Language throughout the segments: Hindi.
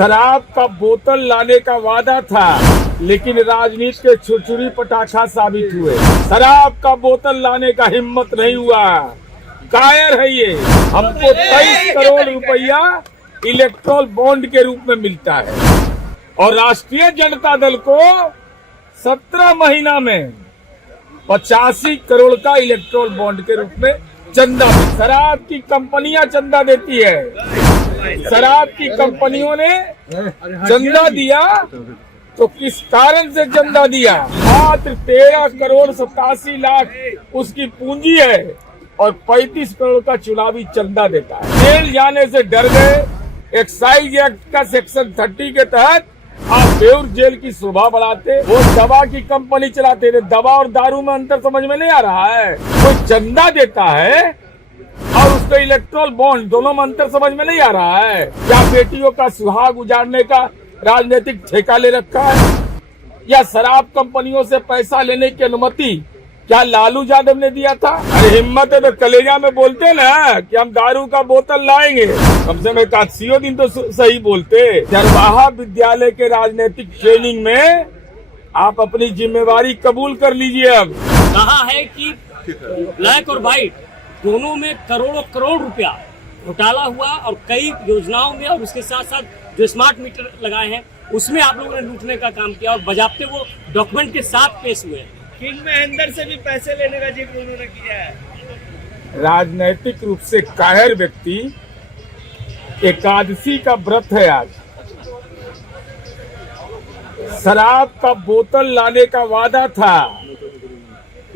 शराब का बोतल लाने का वादा था, लेकिन राजनीति के छुरछुरी पटाखा साबित हुए। शराब का बोतल लाने का हिम्मत नहीं हुआ। कायर है ये। हमको 23 करोड़ रुपया इलेक्ट्रोल बॉन्ड के रूप में मिलता है और राष्ट्रीय जनता दल को 17 महीना में 85 करोड़ का इलेक्ट्रोल बॉन्ड के रूप में चंदा। शराब की कंपनियां चंदा देती है। शराब की कंपनियों ने चंदा दिया तो किस कारण से चंदा दिया? मात्र 13 करोड़ 87 लाख उसकी पूंजी है और 35 करोड़ का चुनावी चंदा देता है। जेल जाने से डर गए। एक्साइज एक्ट का सेक्शन 30 के तहत आप बेउर जेल की शोभा बढ़ाते। वो दवा की कंपनी चलाते थे। दवा और दारू में अंतर समझ में नहीं आ रहा है। कोई चंदा देता है और उसका इलेक्ट्रोल बॉन्ड, दोनों में अंतर समझ में नहीं आ रहा है। क्या बेटियों का सुहाग उजाड़ने का राजनीतिक ठेका ले रखा है? या शराब कंपनियों से पैसा लेने की अनुमति क्या लालू यादव ने दिया था? अरे हिम्मत है तो कलेजा में बोलते ना कि हम दारू का बोतल लाएंगे। कम से कम 81 दिन तो सही बोलते। चरवाहा विद्यालय के राजनीतिक ट्रेनिंग में आप अपनी जिम्मेवारी कबूल कर लीजिए। अब कहा है कि ब्लैक और व्हाइट दोनों में करोड़ों करोड़ रुपया घोटाला हुआ और कई योजनाओं में, और उसके साथ साथ जो स्मार्ट मीटर लगाए हैं उसमें आप लोगों ने लूटने का काम किया और बजाते वो डॉक्यूमेंट के साथ पेश हुए। किंग महेंद्र से भी पैसे लेने का जिक्र उन्होंने किया है। राजनैतिक रूप से कायर व्यक्ति, एकादशी का व्रत है आज। शराब का बोतल लाने का वादा था,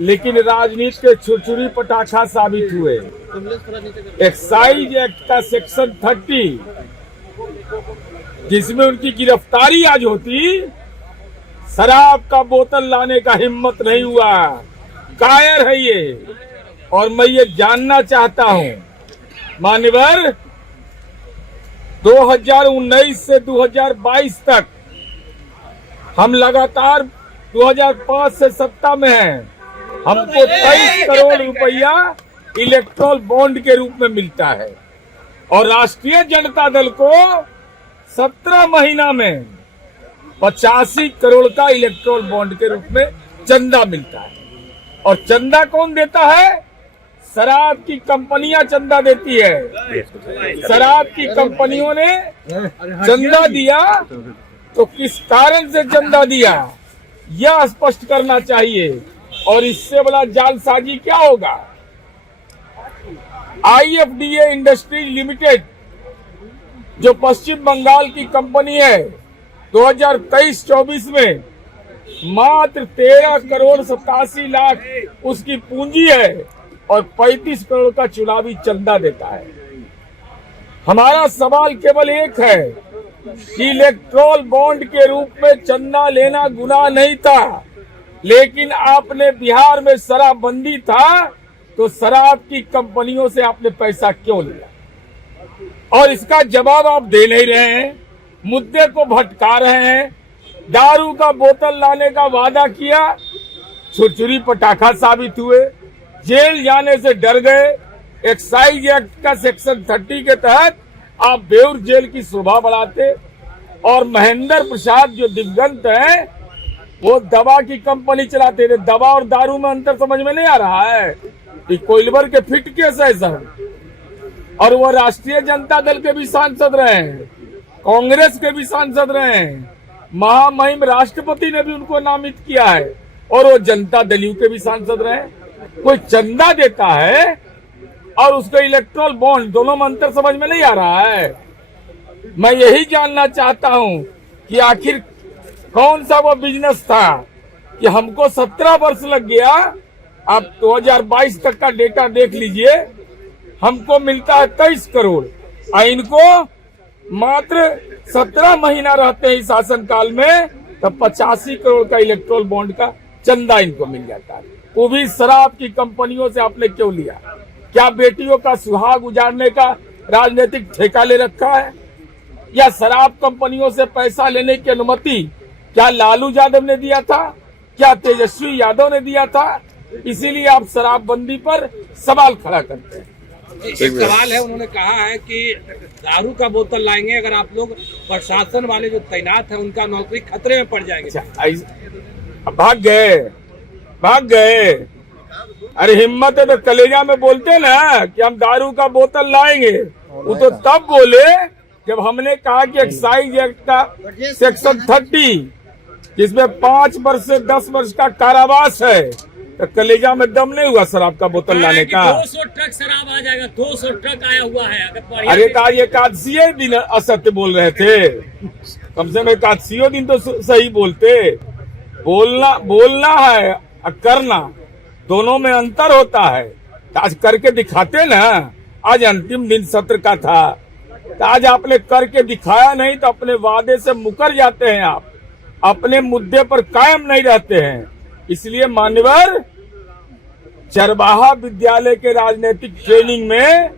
लेकिन राजनीति के छुरछुरी पटाखा साबित हुए। एक्साइज एक्ट का सेक्शन 30 जिसमें उनकी गिरफ्तारी आज होती, शराब का बोतल लाने का हिम्मत नहीं हुआ। कायर है ये। और मैं ये जानना चाहता हूं, मान्यवर 2019 से 2022 तक हम लगातार 2005 से सत्ता में हैं। हमको 23 करोड़ रुपया इलेक्ट्रोल बॉन्ड के रूप में मिलता है और राष्ट्रीय जनता दल को 17 महीना में 85 करोड़ का इलेक्ट्रोल बॉन्ड के रूप में चंदा मिलता है। और चंदा कौन देता है? शराब की कंपनियां चंदा देती है। शराब की कंपनियों ने चंदा दिया तो किस कारण से चंदा दिया, यह स्पष्ट करना चाहिए। और इससे बड़ा जालसाजी क्या होगा? IFDA इंडस्ट्रीज लिमिटेड जो पश्चिम बंगाल की कंपनी है, 2023-24 में मात्र 13 करोड़ 87 लाख उसकी पूंजी है और 35 करोड़ का चुनावी चंदा देता है। हमारा सवाल केवल एक है कि इलेक्ट्रोल बॉन्ड के रूप में चंदा लेना गुनाह नहीं था, लेकिन आपने बिहार में शराबबंदी था तो शराब की कंपनियों से आपने पैसा क्यों लिया? और इसका जवाब आप दे नहीं रहे हैं। मुद्दे को भटका रहे हैं। दारू का बोतल लाने का वादा किया, छुरछुरी पटाखा साबित हुए। जेल जाने से डर गए। एक्साइज एक्ट का सेक्शन 30 के तहत आप बेउर जेल की शोभा बढ़ाते। और महेंद्र प्रसाद जो दिग्गंत हैं, वो दवा की कंपनी चलाते थे। दवा और दारू में अंतर समझ में नहीं आ रहा है। कि कोइलवर के फिट केस है सर। और वो राष्ट्रीय जनता दल के भी सांसद रहे हैं, कांग्रेस के भी सांसद रहे हैं, महामहिम राष्ट्रपति ने भी उनको नामित किया है और वो जनता दलियों के भी सांसद रहे। कोई चंदा देता है और उसका इलेक्ट्रोल बॉन्ड, दोनों में अंतर समझ में नहीं आ रहा है। मैं यही जानना चाहता हूं कि आखिर कौन सा वो बिजनेस था कि हमको 17 वर्ष लग गया। आप 2022 तक का डेटा देख लीजिए। हमको मिलता है 23 करोड़ और इनको मात्र 17 महीना रहते हैं इस शासन काल में, तब 85 करोड़ का इलेक्ट्रोल बॉन्ड का चंदा इनको मिल जाता है। वो भी शराब की कंपनियों से आपने क्यों लिया? क्या बेटियों का सुहाग उजाड़ने का राजनीतिक ठेका ले रखा है? या शराब कंपनियों से पैसा लेने की अनुमति क्या लालू यादव ने दिया था? क्या तेजस्वी यादव ने दिया था? इसीलिए आप शराबबंदी पर सवाल खड़ा करते हैं। एक सवाल है, उन्होंने कहा है कि दारू का बोतल लाएंगे अगर आप लोग, प्रशासन वाले जो तैनात हैं उनका नौकरी खतरे में पड़ जाएंगे। भाग गए। अरे हिम्मत है तो कलेजा में बोलते ना कि हम दारू का बोतल लाएंगे। वो तो तब बोले जब हमने कहा कि एक्साइज एक्ट का सेक्शन 30 जिसमें 5 वर्ष से 10 वर्ष का कारावास है, तो कलेजा में दम नहीं हुआ शराब का बोतल लाने का। 200 ट्रक शराब आ जाएगा, 200 ट्रक आया हुआ है। अगर अरे तो आज एकादशी दिन असत्य बोल रहे थे, कम से कम एकादशी दिन तो सही बोलते। बोलना है और करना दोनों में अंतर होता है। आज करके दिखाते ना। आज अंतिम दिन सत्र का था, तो आज आपने करके दिखाया नहीं तो अपने वादे से मुकर जाते हैं, आप अपने मुद्दे पर कायम नहीं रहते हैं। इसलिए मान्यवर, चरवाहा विद्यालय के राजनीतिक ट्रेनिंग में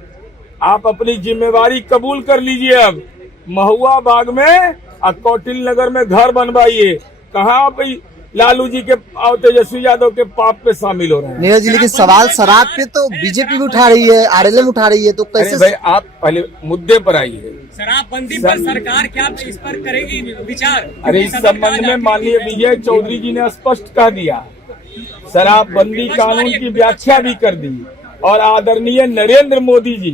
आप अपनी जिम्मेवारी कबूल कर लीजिए। अब महुआ बाग में और कौटिल्य नगर में घर बनवाइए। कहाँ आप लालू जी के और तेजस्वी यादव के पाप पे शामिल हो रहे हैं। नीरज जी, लेकिन सवाल शराब पे तो बीजेपी भी उठा रही है, आरएलएम उठा रही है, तो कैसे? भाई आप पहले मुद्दे पर आइए। शराबबंदी पर सरकार क्या इस पर करेगी विचार? अरे इस संबंध में माननीय विजय चौधरी जी ने स्पष्ट कह दिया, शराबबंदी कानून की व्याख्या भी कर दी। और आदरणीय नरेंद्र मोदी जी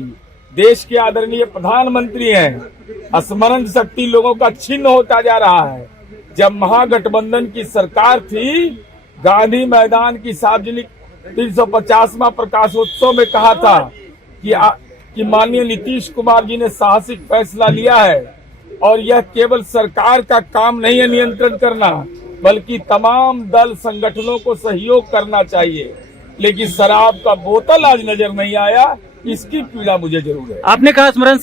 देश के आदरणीय प्रधानमंत्री हैं। स्मरण शक्ति लोगों का छिन्न होता जा रहा है। जब महागठबंधन की सरकार थी, गांधी मैदान की सार्वजनिक 350वां प्रकाशोत्सव में कहा था कि माननीय नीतीश कुमार जी ने साहसिक फैसला लिया है और यह केवल सरकार का काम नहीं है नियंत्रण करना, बल्कि तमाम दल संगठनों को सहयोग करना चाहिए। लेकिन शराब का बोतल आज नजर नहीं आया, इसकी पीड़ा मुझे जरूर है। आपने कहा स्मरण